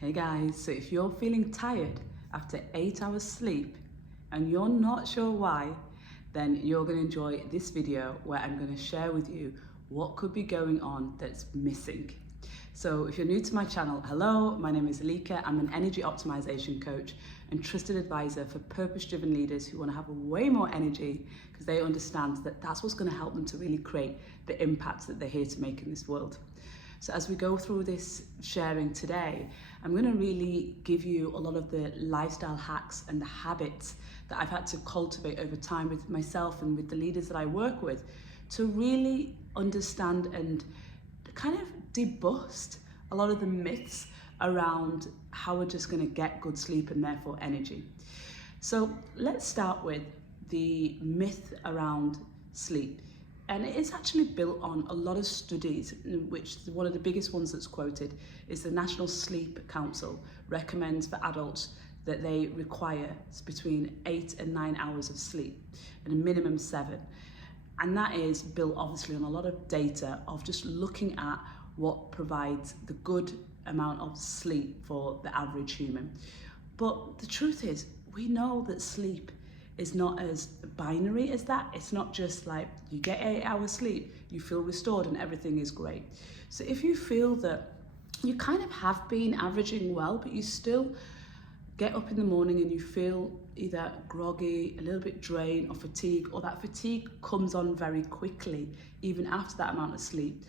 Hey guys, so if you're feeling tired after 8 hours sleep and you're not sure why, then you're going to enjoy this video where I'm going to share with you what could be going on that's missing. So if you're new to my channel, hello, my name is Elika. I'm an energy optimization coach and trusted advisor for purpose-driven leaders who want to have way more energy because they understand that that's what's going to help them to really create the impact that they're here to make in this world. So as we go through this sharing today, I'm going to really give you a lot of the lifestyle hacks and the habits that I've had to cultivate over time with myself and with the leaders that I work with to really understand and kind of debust a lot of the myths around how we're just going to get good sleep and therefore energy. So let's start with the myth around sleep. And it is actually built on a lot of studies, in which one of the biggest ones that's quoted is the National Sleep Council recommends for adults that they require between 8 and 9 hours of sleep, and a minimum 7. And that is built obviously on a lot of data of just looking at what provides the good amount of sleep for the average human. But the truth is, we know that sleep is not as binary as that. It's not just like you get 8 hours sleep, you feel restored and everything is great. So if you feel that you kind of have been averaging well, but you still get up in the morning and you feel either groggy, a little bit drained or fatigue, or that fatigue comes on very quickly, even after that amount of sleep,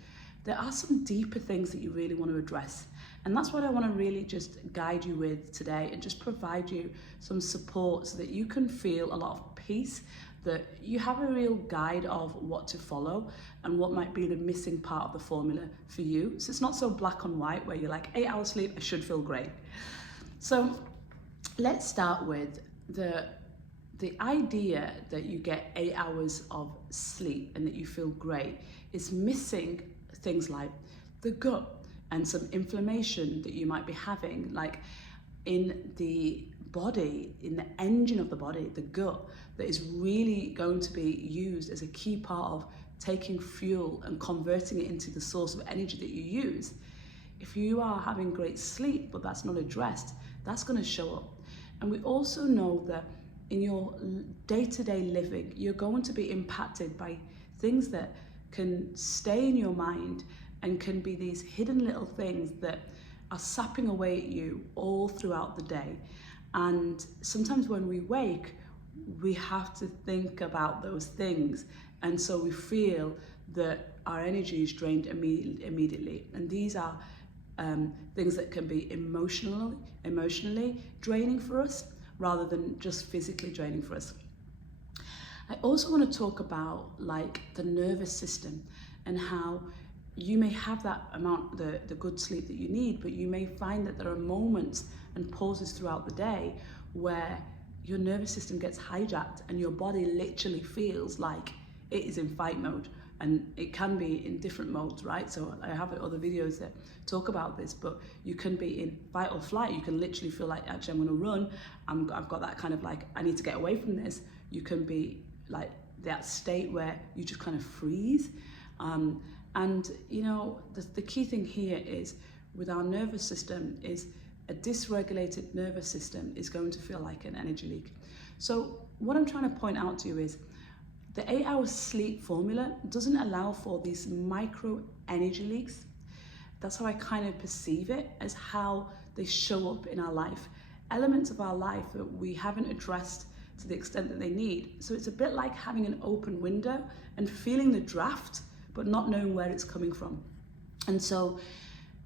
there are some deeper things that you really want to address. And that's what I want to really just guide you with today and just provide you some support so that you can feel a lot of peace, that you have a real guide of what to follow and what might be the missing part of the formula for you. So it's not so black and white where you're like 8 hours sleep, I should feel great. So let's start with the idea that you get 8 hours of sleep and that you feel great is missing things like the gut and some inflammation that you might be having, like in the body, in the engine of the body, the gut, that is really going to be used as a key part of taking fuel and converting it into the source of energy that you use. If you are having great sleep, but that's not addressed, that's going to show up. And we also know that in your day-to-day living, you're going to be impacted by things that can stay in your mind and can be these hidden little things that are sapping away at you all throughout the day. And sometimes when we wake, we have to think about those things. And so we feel that our energy is drained immediately. And these are things that can be emotionally draining for us rather than just physically draining for us. I also want to talk about like the nervous system and how you may have that amount, the good sleep that you need, but you may find that there are moments and pauses throughout the day where your nervous system gets hijacked and your body literally feels like it is in fight mode. And it can be in different modes, right? So I have other videos that talk about this, but you can be in fight or flight. You can literally feel like, actually, I'm gonna run. I've got that kind of like, I need to get away from this. You can be like that state where you just kind of freeze. And you know, the key thing here is with our nervous system is a dysregulated nervous system is going to feel like an energy leak. So what I'm trying to point out to you is the 8 hours sleep formula doesn't allow for these micro energy leaks. That's how I kind of perceive it, as how they show up in our life. Elements of our life that we haven't addressed to the extent that they need. So it's a bit like having an open window and feeling the draft, but not knowing where it's coming from. And so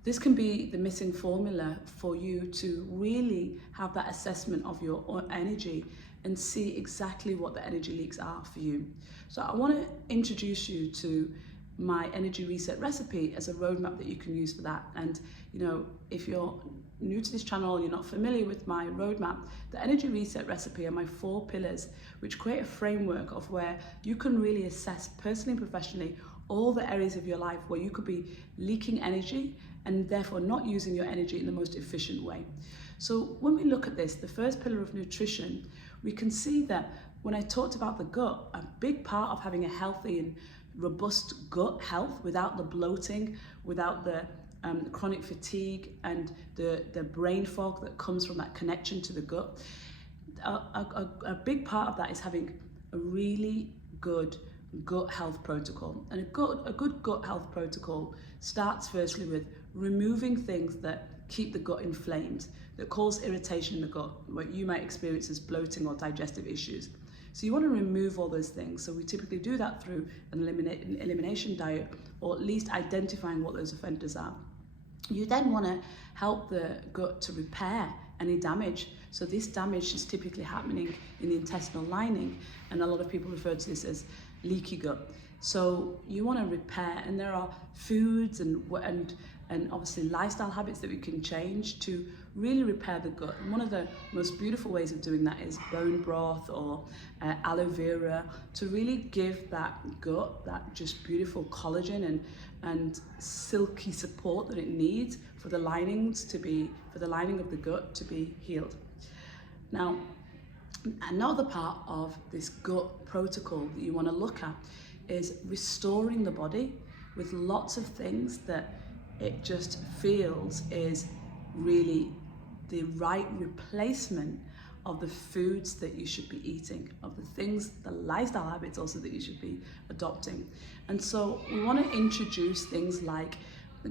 this can be the missing formula for you to really have that assessment of your energy and see exactly what the energy leaks are for you. So I want to introduce you to my energy reset recipe as a roadmap that you can use for that. And you know, if you're new to this channel, you're not familiar with my roadmap, the energy reset recipe are my 4 pillars, which create a framework of where you can really assess personally and professionally all the areas of your life where you could be leaking energy and therefore not using your energy in the most efficient way. So when we look at this, the first pillar of nutrition, we can see that when I talked about the gut, a big part of having a healthy and robust gut health without the bloating, without the chronic fatigue and the brain fog that comes from that connection to the gut. A big part of that is having a really good gut health protocol. And a good gut health protocol starts firstly with removing things that keep the gut inflamed, that cause irritation in the gut, what you might experience as bloating or digestive issues. So you want to remove all those things. So we typically do that through an elimination diet, or at least identifying what those offenders are. You then want to help the gut to repair any damage. So this damage is typically happening in the intestinal lining, and a lot of people refer to this as leaky gut. So you want to repair, and there are foods and obviously lifestyle habits that we can change to really repair the gut. And one of the most beautiful ways of doing that is bone broth or aloe vera, to really give that gut that just beautiful collagen and silky support that it needs for the lining of the gut to be healed. Now, another part of this gut protocol that you want to look at is restoring the body with lots of things that it just feels is really the right replacement of the foods that you should be eating, of the things, the lifestyle habits also that you should be adopting. And so we want to introduce things like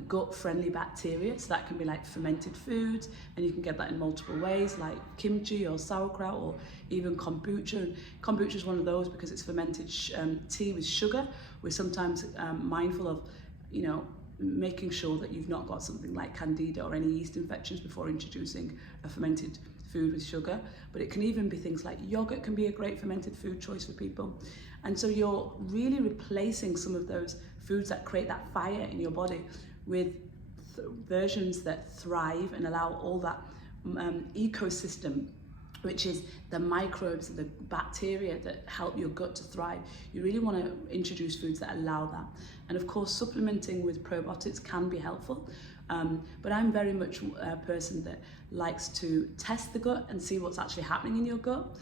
gut-friendly bacteria. So that can be like fermented foods, and you can get that in multiple ways, like kimchi or sauerkraut or even kombucha. And kombucha is one of those because it's fermented tea with sugar. We're sometimes mindful of, making sure that you've not got something like candida or any yeast infections before introducing a fermented food with sugar. But it can even be things like yogurt can be a great fermented food choice for people. And so you're really replacing some of those foods that create that fire in your body with versions that thrive and allow all that ecosystem, which is the microbes, the bacteria that help your gut to thrive. You really want to introduce foods that allow that. And of course, supplementing with probiotics can be helpful. But I'm very much a person that likes to test the gut and see what's actually happening in your gut.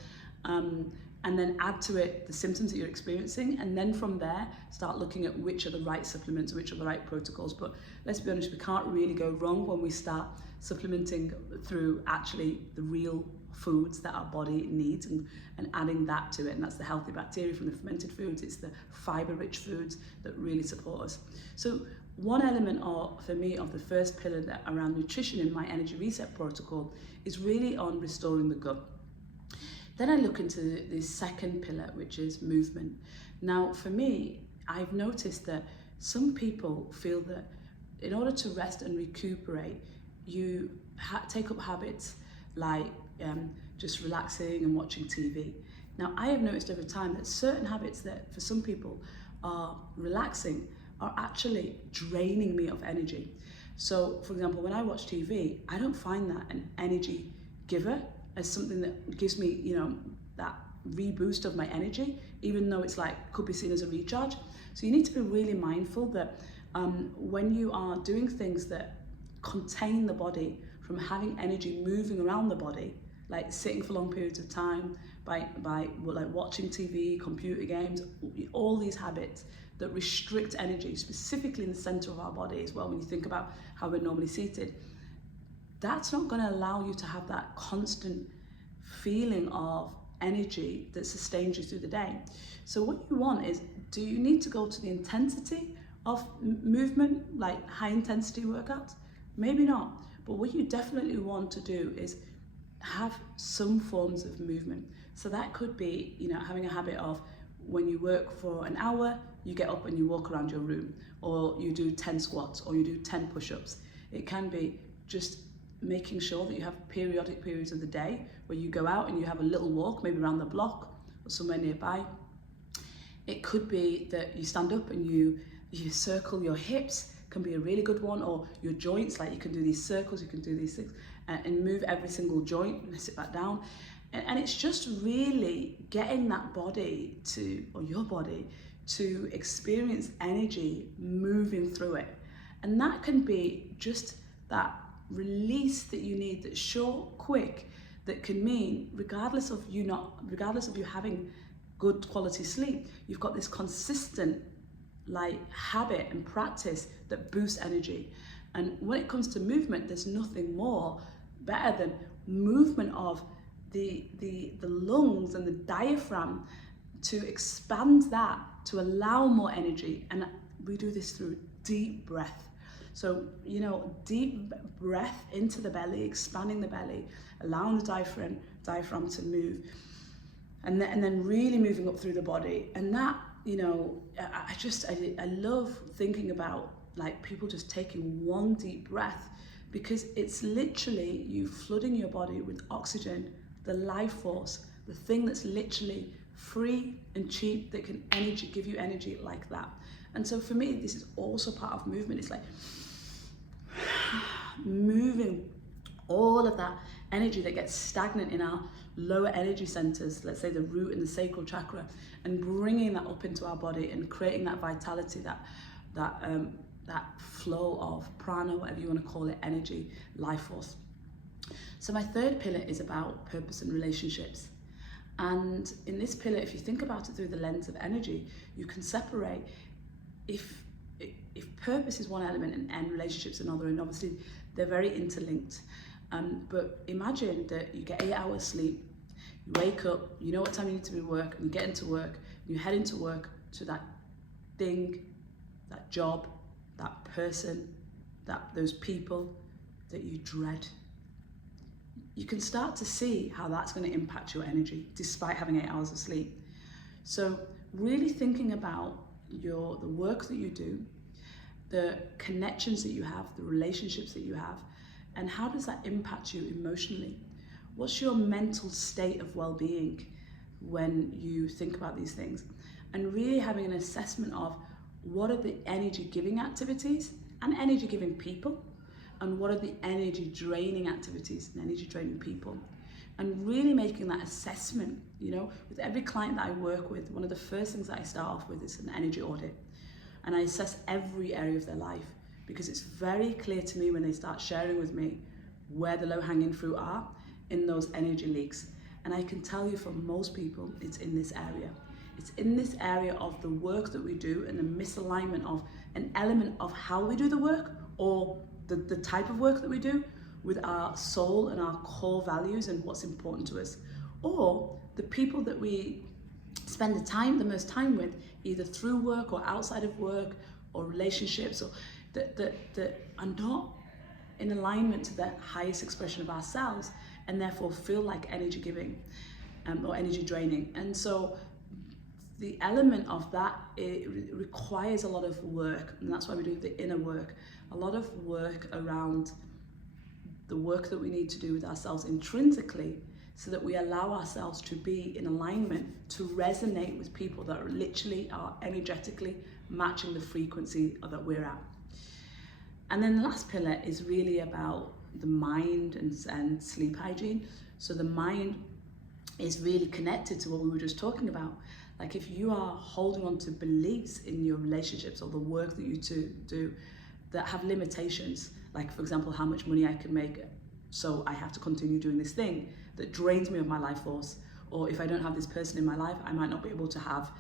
And then add to it the symptoms that you're experiencing, and then from there start looking at which are the right supplements, which are the right protocols. But let's be honest, we can't really go wrong when we start supplementing through actually the real foods that our body needs and adding that to it. And that's the healthy bacteria from the fermented foods, it's the fiber-rich foods that really support us. So one element for me of the first pillar that around nutrition in my energy reset protocol is really on restoring the gut. Then I look into the second pillar, which is movement. Now, for me, I've noticed that some people feel that in order to rest and recuperate, you take up habits like just relaxing and watching TV. Now, I have noticed over time that certain habits that for some people are relaxing are actually draining me of energy. So, for example, when I watch TV, I don't find that an energy giver, as something that gives me, that reboost of my energy, even though it's could be seen as a recharge. So you need to be really mindful that when you are doing things that contain the body from having energy moving around the body, like sitting for long periods of time, by watching TV, computer games, all these habits that restrict energy, specifically in the center of our body as well, when you think about how we're normally seated, that's not going to allow you to have that constant feeling of energy that sustains you through the day. So what you want is, do you need to go to the intensity of movement, like high intensity workouts? Maybe not. But what you definitely want to do is have some forms of movement. So that could be, having a habit of when you work for an hour, you get up and you walk around your room, or you do 10 squats, or you do 10 push-ups. It can be just making sure that you have periodic periods of the day where you go out and you have a little walk, maybe around the block or somewhere nearby. It could be that you stand up and you circle your hips, can be a really good one, or your joints, like you can do these circles, you can do these things, and move every single joint and sit back down. And it's just really getting that body or your body to experience energy moving through it. And that can be just that release that you need, that's short, quick, that can mean regardless of you having good quality sleep, you've got this consistent habit and practice that boosts energy. And when it comes to movement, there's nothing more better than movement of the lungs and the diaphragm, to expand that, to allow more energy. And we do this through deep breath. So, deep breath into the belly, expanding the belly, allowing the diaphragm to move, and then really moving up through the body. And that, I love thinking about like people just taking one deep breath, because it's literally you flooding your body with oxygen, the life force, the thing that's literally free and cheap, that can give you energy like that. And so for me, this is also part of movement. It's like moving all of that energy that gets stagnant in our lower energy centers, let's say the root and the sacral chakra, and bringing that up into our body and creating that vitality, that flow of prana, whatever you want to call it, energy, life force. So my third pillar is about purpose and relationships. And in this pillar, if you think about it through the lens of energy, you can separate if purpose is one element and relationships another, and obviously they're very interlinked. But imagine that you get 8 hours sleep, you wake up, you know what time you need to be at work, and you get into work, and you head into work to that thing, that job, that person, those people that you dread. You can start to see how that's going to impact your energy despite having 8 hours of sleep. So really thinking about the work that you do, the connections that you have, the relationships that you have, and how does that impact you emotionally? What's your mental state of well-being when you think about these things? And really having an assessment of what are the energy-giving activities and energy-giving people, and what are the energy-draining activities and energy-draining people. And really making that assessment, with every client that I work with, one of the first things that I start off with is an energy audit. And I assess every area of their life, because it's very clear to me when they start sharing with me where the low-hanging fruit are in those energy leaks. And I can tell you for most people, it's in this area. It's in this area of the work that we do and the misalignment of an element of how we do the work, or the type of work that we do, with our soul and our core values and what's important to us, or the people that we spend the most time with, either through work or outside of work, or relationships, or that are not in alignment to the highest expression of ourselves, and therefore feel like energy giving or energy draining. And so the element of that, it requires a lot of work, and that's why we do the inner work, a lot of work around the work that we need to do with ourselves intrinsically, so that we allow ourselves to be in alignment, to resonate with people that are energetically matching the frequency that we're at. And then the last pillar is really about the mind and sleep hygiene. So the mind is really connected to what we were just talking about. Like if you are holding on to beliefs in your relationships or the work that you do that have limitations, like for example, how much money I can make, so I have to continue doing this thing that drains me of my life force, or if I don't have this person in my life, I might not be able to have,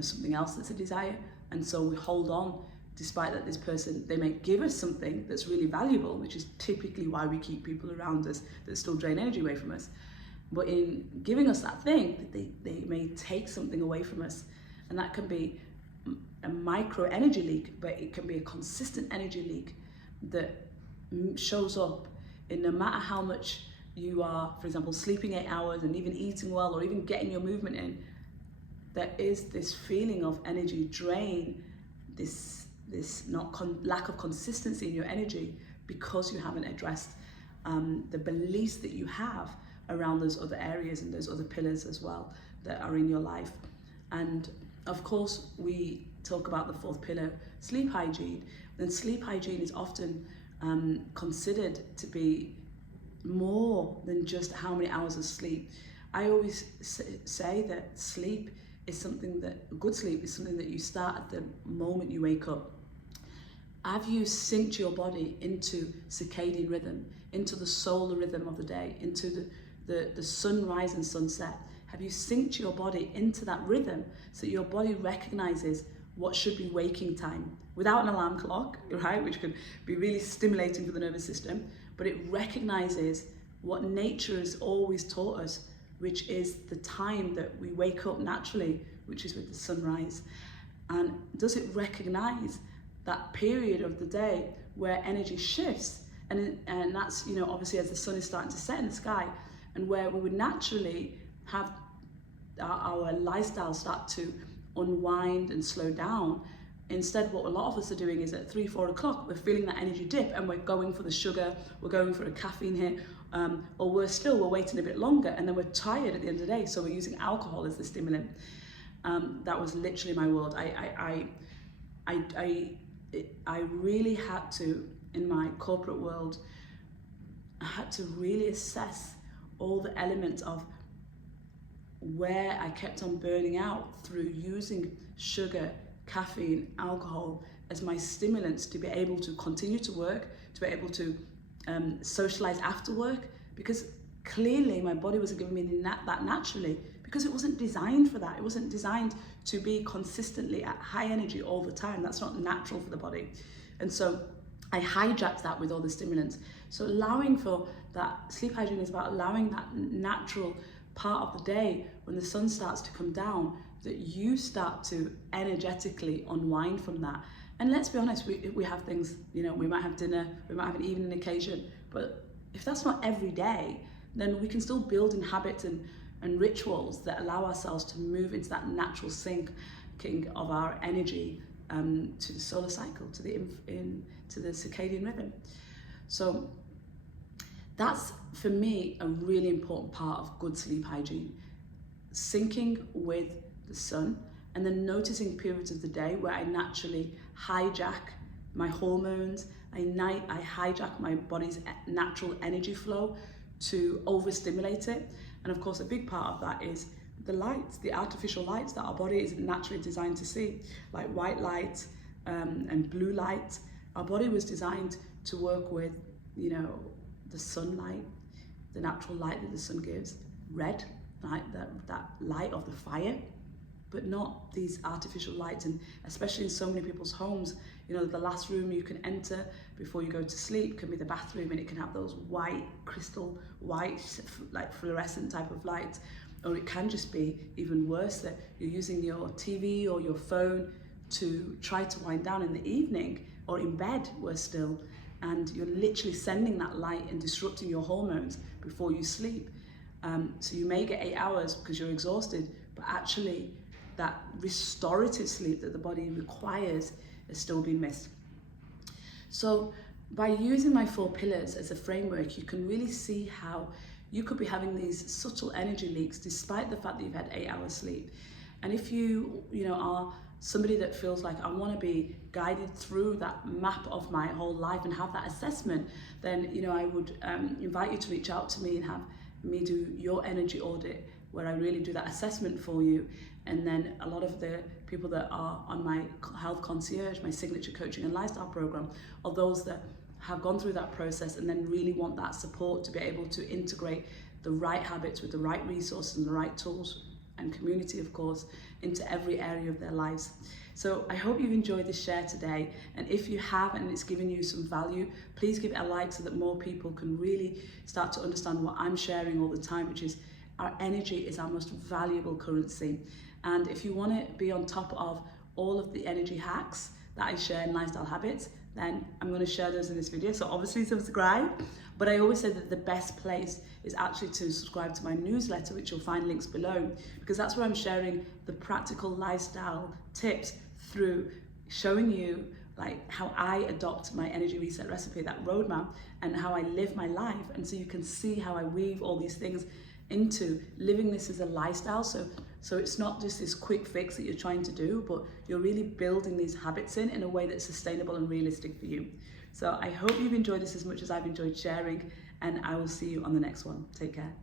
something else that's a desire. And so we hold on, despite that this person, they may give us something that's really valuable, which is typically why we keep people around us that still drain energy away from us. But in giving us that thing, they may take something away from us. And that can be a micro energy leak, but it can be a consistent energy leak that shows up in no matter how much you are, for example, sleeping 8 hours and even eating well or even getting your movement in, there is this feeling of energy drain, this lack of consistency in your energy, because you haven't addressed the beliefs that you have around those other areas and those other pillars as well that are in your life. And of course, we talk about the fourth pillar, sleep hygiene. And sleep hygiene is often considered to be more than just how many hours of sleep. I always say that sleep is good sleep is something that you start at the moment you wake up. Have you synced your body into circadian rhythm, into the solar rhythm of the day, into the sunrise and sunset? Have you synced your body into that rhythm so your body recognizes what should be waking time without an alarm clock, right, which can be really stimulating for the nervous system, but it recognizes what nature has always taught us, which is the time that we wake up naturally, which is with the sunrise. And does it recognize that period of the day where energy shifts? And that's, you know, obviously as the sun is starting to set in the sky, and where we would naturally have our lifestyle start to unwind and slow down. Instead, what a lot of us are doing is at 3-4 o'clock, we're feeling that energy dip and we're going for the sugar, we're going for a caffeine hit, or we're waiting a bit longer, and then we're tired at the end of the day, so we're using alcohol as the stimulant. That was literally my world. I really had to, in my corporate world, I had to really assess all the elements of where I kept on burning out through using sugar, caffeine, alcohol as my stimulants to be able to continue to work, to be able to socialize after work, because clearly my body wasn't giving me that naturally, because it wasn't designed for that. It wasn't designed to be consistently at high energy all the time. That's not natural for the body. And so I hijacked that with all the stimulants. So allowing for that, sleep hygiene is about allowing that natural part of the day when the sun starts to come down, that you start to energetically unwind from that. And let's be honest, we have things, you know, we might have dinner, we might have an evening occasion, but if that's not every day, then we can still build in habits and rituals that allow ourselves to move into that natural syncing of our energy to the solar cycle, to the circadian rhythm. So that's, for me, a really important part of good sleep hygiene. Syncing with the sun, and then noticing periods of the day where I naturally hijack my hormones, I hijack my body's natural energy flow to overstimulate it. And of course, a big part of that is the lights, the artificial lights that our body isn't naturally designed to see, like white light and blue light. Our body was designed to work with, you know, the sunlight, the natural light that the sun gives, red, like that light of the fire, but not these artificial lights. And especially in so many people's homes, you know, the last room you can enter before you go to sleep can be the bathroom, and it can have those white, crystal white, like fluorescent type of light. Or it can just be even worse, that you're using your TV or your phone to try to wind down in the evening, or in bed, worse still, and you're literally sending that light and disrupting your hormones before you sleep. So you may get 8 hours because you're exhausted, but actually that restorative sleep that the body requires has still been missed. So by using my 4 pillars as a framework, you can really see how you could be having these subtle energy leaks despite the fact that you've had 8 hours sleep. And if you are somebody that feels like, I want to be guided through that map of my whole life and have that assessment, then I would invite you to reach out to me and have me do your energy audit, where I really do that assessment for you. And then a lot of the people that are on my health concierge, my signature coaching and lifestyle program, are those that have gone through that process and then really want that support to be able to integrate the right habits with the right resources and the right tools and community, of course, into every area of their lives. So I hope you've enjoyed this share today, and if you have and it's given you some value, please give it a like so that more people can really start to understand what I'm sharing all the time, which is our energy is our most valuable currency. And if you want to be on top of all of the energy hacks that I share in Lifestyle Habits, then I'm going to share those in this video. So obviously subscribe, but I always say that the best place is actually to subscribe to my newsletter, which you'll find links below, because that's where I'm sharing the practical lifestyle tips through showing you like how I adopt my energy reset recipe, that roadmap, and how I live my life. And so you can see how I weave all these things into living this as a lifestyle. So it's not just this quick fix that you're trying to do, but you're really building these habits in a way that's sustainable and realistic for you. So I hope you've enjoyed this as much as I've enjoyed sharing, and I will see you on the next one. Take care.